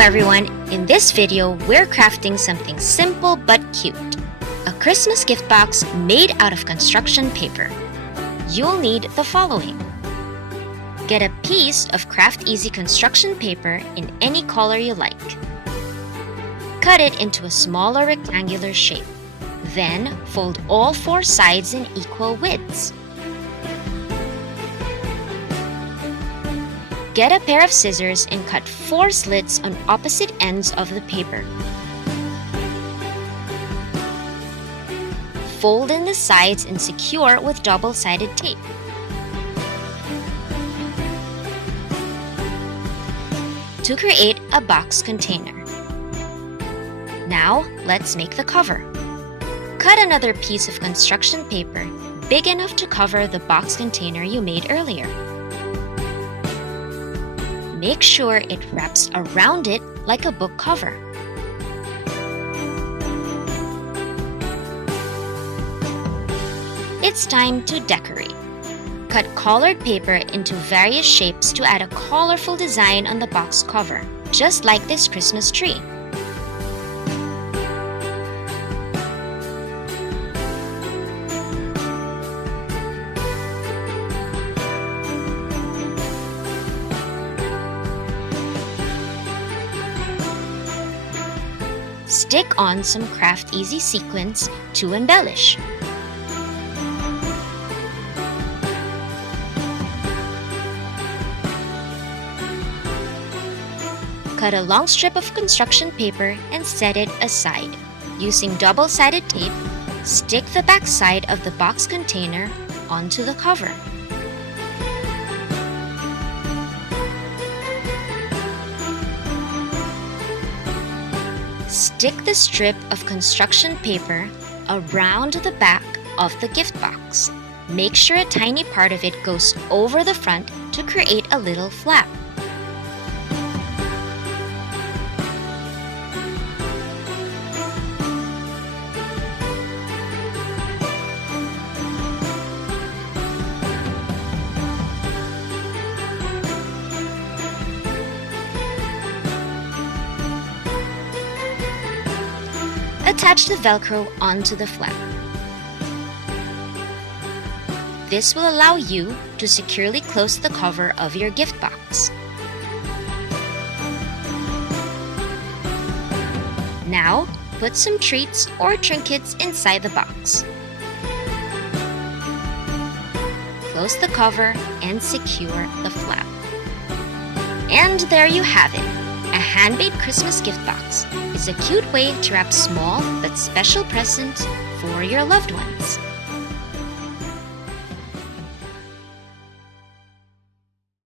everyone, in this video we're crafting something simple but cute. A Christmas gift box made out of construction paper. You'll need the following. Get a piece of Craft Easy construction paper in any color you like. Cut it into a smaller rectangular shape. Then fold all four sides in equal widths. Get a pair of scissors and cut 4 slits on opposite ends of the paper. Fold in the sides and secure with double-sided tape. To create a box container. Now, let's make the cover. Cut another piece of construction paper big enough to cover the box container you made earlier. Make sure it wraps around it like a book cover. It's time to decorate. Cut colored paper into various shapes to add a colorful design on the box cover, just like this Christmas tree. Stick on some Craft Easy sequins to embellish. Cut a long strip of construction paper and set it aside. Using double-sided tape, stick the back side of the box container onto the cover. Stick the strip of construction paper around the back of the gift box. Make sure a tiny part of it goes over the front to create a little flap. Attach the Velcro onto the flap. This will allow you to securely close the cover of your gift box. Now, put some treats or trinkets inside the box. Close the cover and secure the flap. And there you have it. A handmade Christmas gift box is a cute way to wrap small but special presents for your loved ones.